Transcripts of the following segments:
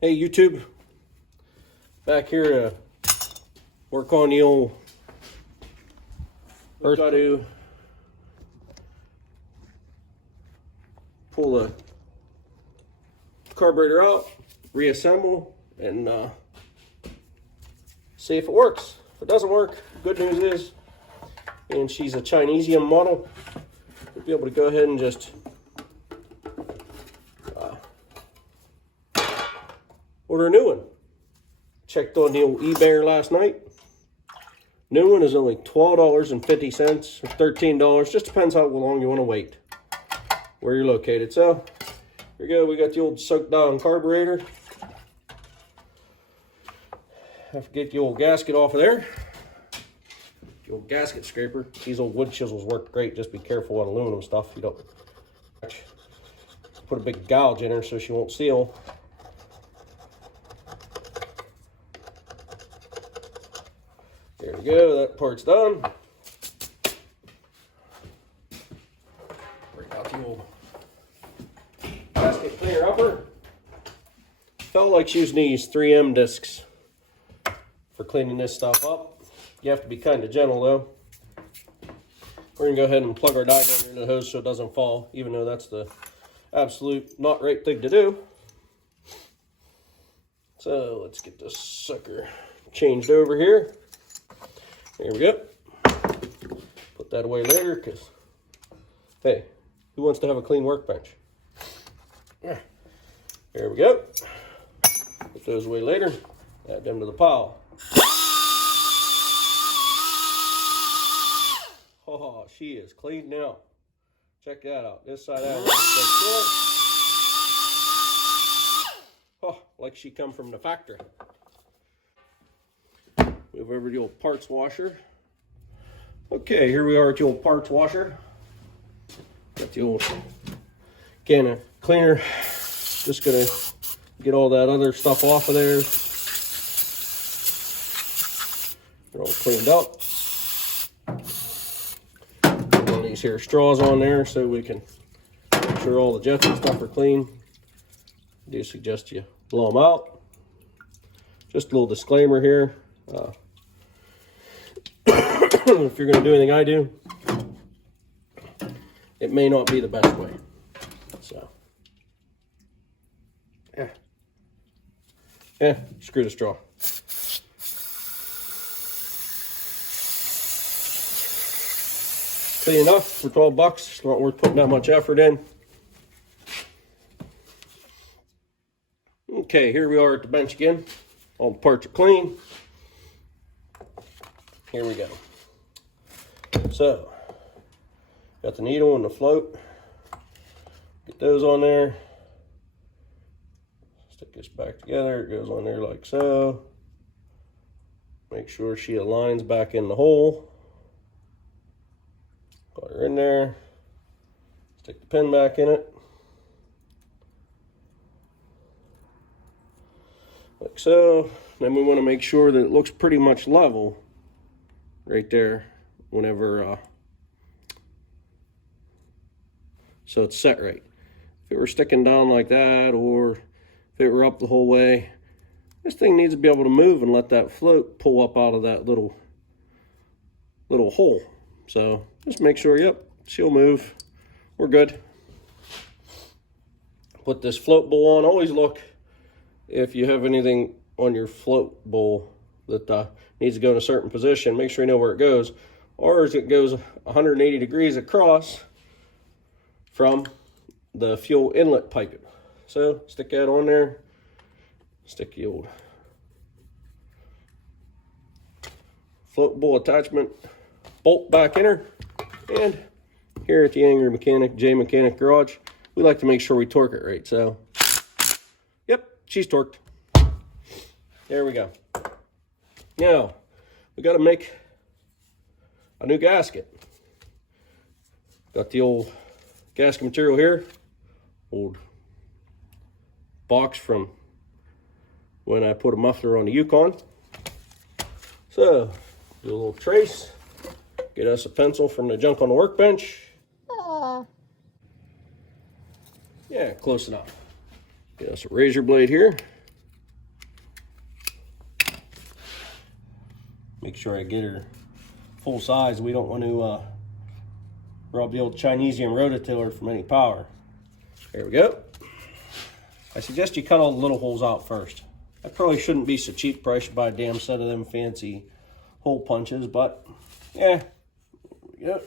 Hey YouTube, back here to work on the old first. Got to pull the carburetor out, reassemble, and see if it works. If it doesn't work, good news is, and she's a Chinesium model, we'll be able to go ahead and just order a new one. Checked on the old eBay last night. New one is only $12.50 or $13. Just depends how long you want to wait, where you're located. So here we go. We got the old soaked down carburetor. Have to get the old gasket off of there. The old gasket scraper. These old wood chisels work great. Just be careful on aluminum stuff. You don't put a big gouge in her so she won't seal. There we go, that part's done. Bring out the old gasket cleaner upper. Felt like using these 3M discs for cleaning this stuff up. You have to be kind of gentle though. We're gonna go ahead and plug our diagram into the hose so it doesn't fall, even though that's the absolute not right thing to do. So let's get this sucker changed over here. Here we go. Put that away later because, hey, who wants to have a clean workbench? Yeah. There we go. Put those away later. Add them to the pile. Oh, she is clean now. Check that out. This side out. Oh, like she come from the factory. Move over to the old parts washer. Okay, here we are at the old parts washer. Got the old can of cleaner. Just gonna get all that other stuff off of there. They're all cleaned up. Put all these here straws on there so we can make sure all the jets and stuff are clean. I do suggest you blow them out. Just a little disclaimer here. If you're going to do anything I do, it may not be the best way. So, yeah, screw the straw. Clean enough for 12 bucks. It's not worth putting that much effort in. Okay, here we are at the bench again. All the parts are clean. Here we go. So, got the needle and the float. Get those on there. Stick this back together. It goes on there like so. Make sure she aligns back in the hole. Got her in there. Stick the pin back in it. Like so. Then we want to make sure that it looks pretty much level right there whenever so it's set right. If it were sticking down like that, or if it were up the whole way, this thing needs to be able to move and let that float pull up out of that little hole. So just make sure, yep, she'll move. We're good. Put this float bowl on. Always look if you have anything on your float bowl that needs to go in a certain position. Make sure you know where it goes. Or as it goes 180 degrees across from the fuel inlet pipe. So stick that on there. Stick the old float bowl attachment bolt back in her. And here at the Angry Mechanic, J Mechanic Garage, we like to make sure we torque it right. So, yep, she's torqued. There we go. Now, we got to make a new gasket. Got the old gasket material here. Old box from when I put a muffler on the Yukon. So, do a little trace. Get us a pencil from the junk on the workbench. Yeah, close enough. Get us a razor blade here. Make sure I get her full size. We don't want to rob the old Chinesium rototiller from any power. There we go. I suggest you cut all the little holes out first. I probably shouldn't be so cheap, probably should buy a damn set of them fancy hole punches, but yeah, there we go.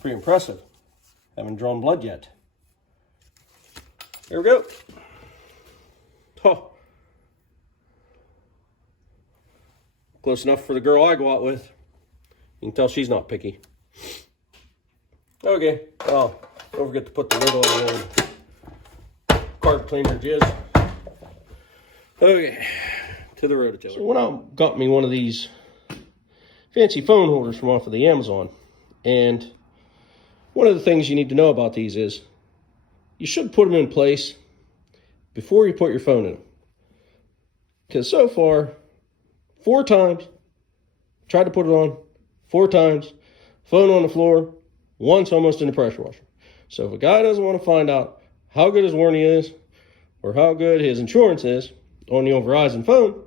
Pretty impressive. Haven't drawn blood yet. There we go. Oh. Close enough for the girl I go out with. You can tell she's not picky. Okay, well, don't forget to put the lid on the old carb cleaner jizz. Okay, to the rototiller. So when I got me one of these fancy phone holders from off of the Amazon, and one of the things you need to know about these is you should put them in place before you put your phone in them. Because so far, 4 times, tried to put it on, 4 times, phone on the floor, once almost in the pressure washer. So if a guy doesn't want to find out how good his warranty is or how good his insurance is on the old Verizon phone,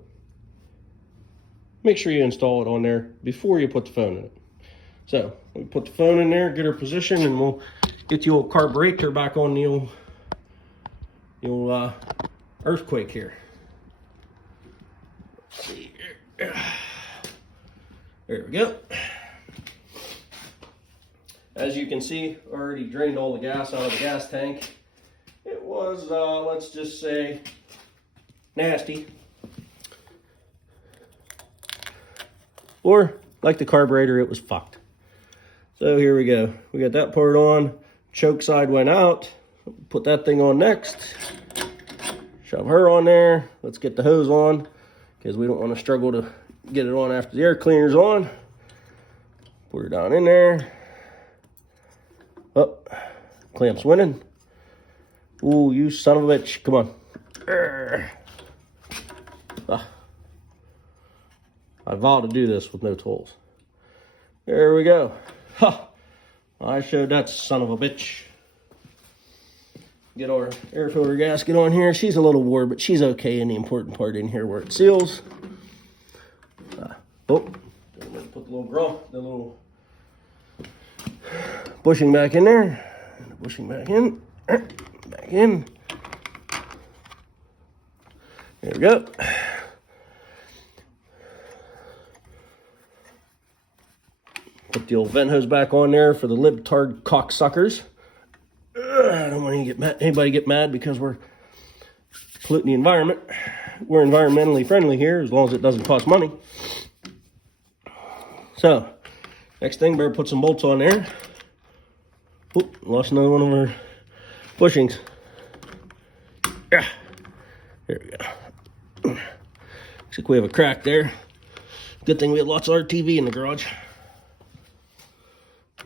make sure you install it on there before you put the phone in it. So we put the phone in there, get her position, and we'll get the old carburetor back on the old earthquake here. Let's see. There we go. As you can see, I already drained all the gas out of the gas tank. It was, let's just say, nasty. Or, like the carburetor, it was fucked. So here we go. We got that part on. Choke side went out. Put that thing on next. Shove her on there. Let's get the hose on, because we don't want to struggle to get it on after the air cleaner's on. Put her down in there. Oh, clamp's winning. Ooh, you son of a bitch. Come on. Ah. I vow to do this with no tools. There we go. Ha! I showed that son of a bitch. Get our air filter gasket on here. She's a little wore, but she's okay in the important part in here where it seals. Oh, put the little bushing back in there. Bushing back in. Back in. There we go. Put the old vent hose back on there for the libtard cocksuckers. I don't want anybody get mad because we're polluting the environment. We're environmentally friendly here as long as it doesn't cost money. So, next thing, better put some bolts on there. Oop, lost another one of our bushings. Yeah, there we go. Looks like we have a crack there. Good thing we have lots of RTV in the garage.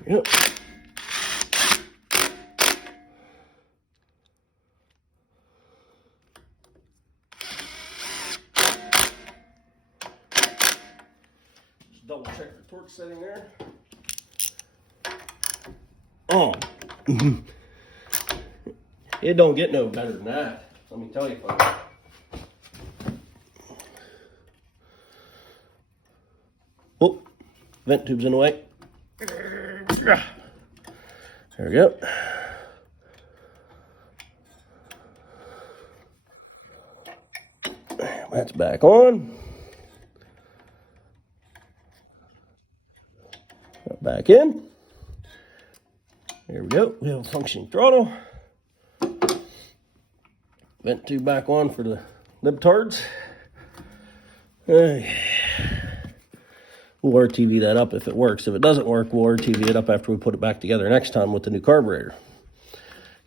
Yep. Just double check the torque setting there. Oh, it don't get no better than that. Let me tell you, folks. Oh, vent tube's in the way. There we go. That's back on. Back in. There we go. We have a functioning throttle. Vent tube back on for the libtards. We'll RTV that up if it works. If it doesn't work, we'll RTV it up after we put it back together next time with the new carburetor.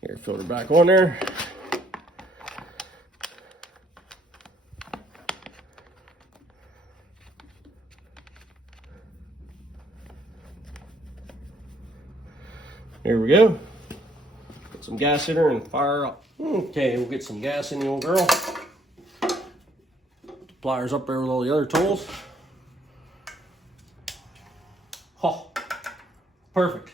Air filter back on there. There we go. Put some gas in her and fire up. Okay, we'll get some gas in the old girl. Pliers up there with all the other tools. Oh, perfect.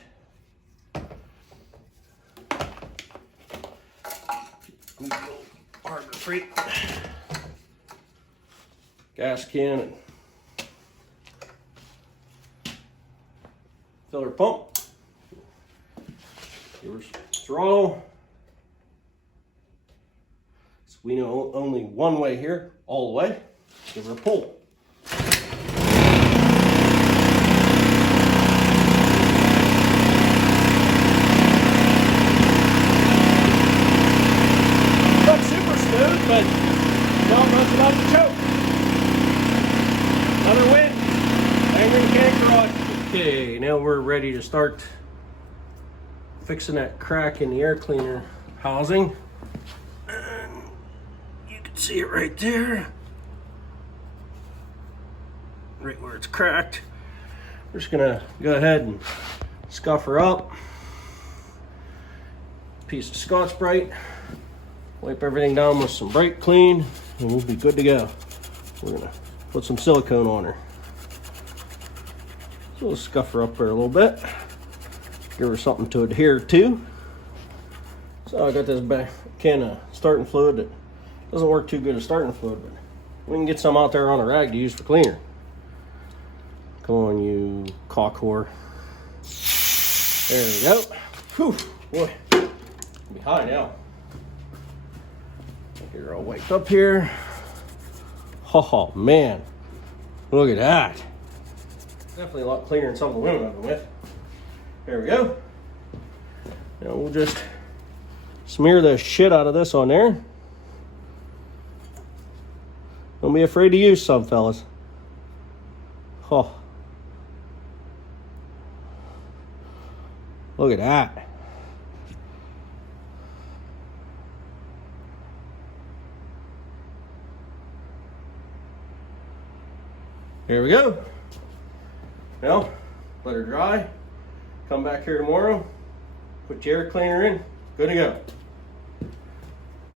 Harbor Freight gas can and filler pump. Give her some throttle. So we know only one way here, all the way. Give her a pull. Not super smooth, but not runs without the choke. Another win. Angry Mechanic Garage. Okay, now we're ready to start fixing that crack in the air cleaner housing. And you can see it right there. Right where it's cracked. We're just gonna go ahead and scuff her up. Piece of Scotch-Brite. Wipe everything down with some brake clean and we'll be good to go. We're gonna put some silicone on her. So we'll scuff her up there a little bit. Give her something to adhere to. So I got this can of starting fluid that doesn't work too good as starting fluid, but we can get some out there on a rag to use for cleaner. Come on, you cock whore. There we go. Whew, boy, I'll be high now. Get her all wiped up here. Oh man, look at that. Definitely a lot cleaner than some of the women I've been with. There we go. Now we'll just smear the shit out of this on there. Don't be afraid to use some, fellas. Oh. Look at that. There we go. Now, let her dry. Come back here tomorrow. Put your air cleaner in. Good to go.